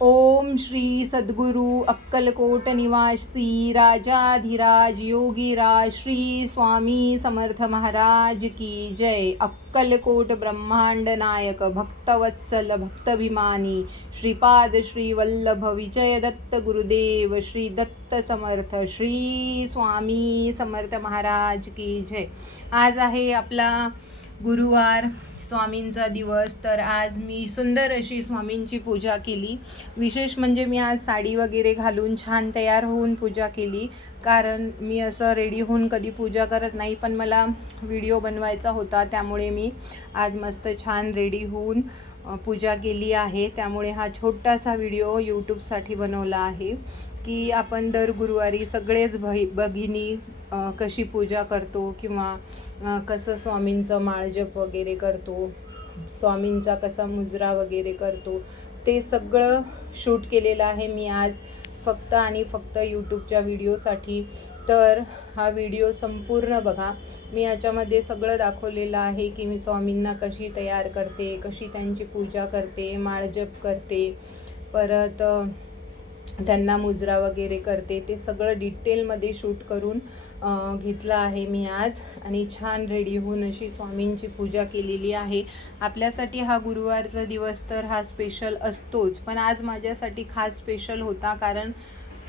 ओम श्री सद्गुरु अक्कलकोट निवासी राजाधिराज योगीराज श्री स्वामी समर्थ महाराज की जय। अक्कलकोट ब्रह्मांड नायक भक्तवत्सल भक्तभिमानी श्रीपाद श्री वल्लभ विजय दत्त गुरुदेव श्री दत्त समर्थ श्री स्वामी समर्थ महाराज की जय। आज आहे आपला गुरुवार, स्वामींचा दिवस। तर आज मी सुंदर अशी स्वामींची पूजा केली। विशेष म्हणजे मी आज साडी वगैरे घालून छान तयार होऊन पूजा केली, कारण मी असं रेडी होऊन कधी पूजा करत नाही, पण मला व्हिडिओ बनवायचा होता, त्यामुळे मी आज मस्त छान रेडी होऊन पूजा केली आहे। त्यामुळे हा छोटासा व्हिडिओ यूट्यूबसाठी बनवला आहे की आपण दर गुरुवारी सगळेच भगिनी कशी पूजा करतो किंवा कसं स्वामींचं माळजप वगैरे करतो, स्वामींचा कसा मुजरा वगैरे करतो, ते सगळं शूट केलेलं आहे मी आज फक्त आणि फक्त यूट्यूबच्या व्हिडिओसाठी। तर हा व्हिडिओ संपूर्ण बघा। मी याच्यामध्ये सगळं दाखवलेलं आहे की मी स्वामींना कशी तयार करते, कशी त्यांची पूजा करते, माळजप करते, परत त्यांना मुजरा वगैरे करते, ते सगळं डिटेलमध्ये शूट करून घेतलं आहे मी आज। आणि छान रेडी होऊन अशी स्वामींची पूजा केलेली आहे। आपल्यासाठी हा गुरुवारचा दिवस तर हा स्पेशल असतोच, पण आज माझ्यासाठी खास स्पेशल होता, कारण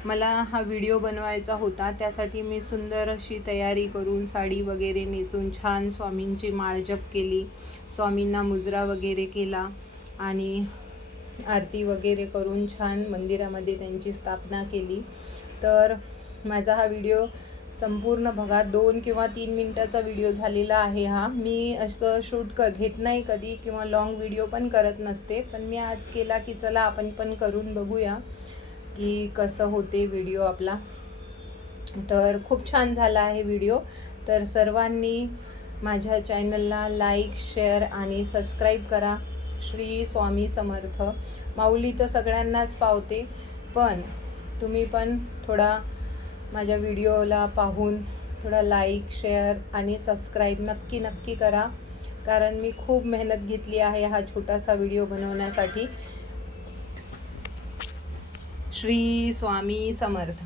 मला हा व्हिडिओ बनवायचा होता। त्यासाठी मी सुंदर अशी तयारी करून साडी वगैरे नेसून छान स्वामींची माळजप केली, स्वामींना मुजरा वगैरे केला आणि आरती वगैरे करून छान मंदिरामध्ये त्यांची स्थापना केली। तर माझा हा व्हिडिओ संपूर्ण बघा, 2 किंवा 3 मिनिटाचा व्हिडिओ झालेला आहे हा। मी असं शूट घेत नाही कधी किंवा लॉंग व्हिडिओ पण करत नसते, पण मी आज केला की चला आपण पण करून बघूया की कसं होते व्हिडिओ आपला। तर खूप छान झाला आहे व्हिडिओ। तर सर्वांनी माझ्या चॅनलला लाईक, शेअर आणि सबस्क्राईब करा। श्री स्वामी समर्थ। माऊली तर सगळ्यांनाच पावते, पण तुम्ही पण थोडा माझ्या व्हिडिओला पाहून थोडा लाईक, शेअर आणि सबस्क्राईब नक्की करा, कारण मी खूप मेहनत घेतली आहे हा छोटासा व्हिडिओ बनवण्यासाठी। श्री स्वामी समर्थ।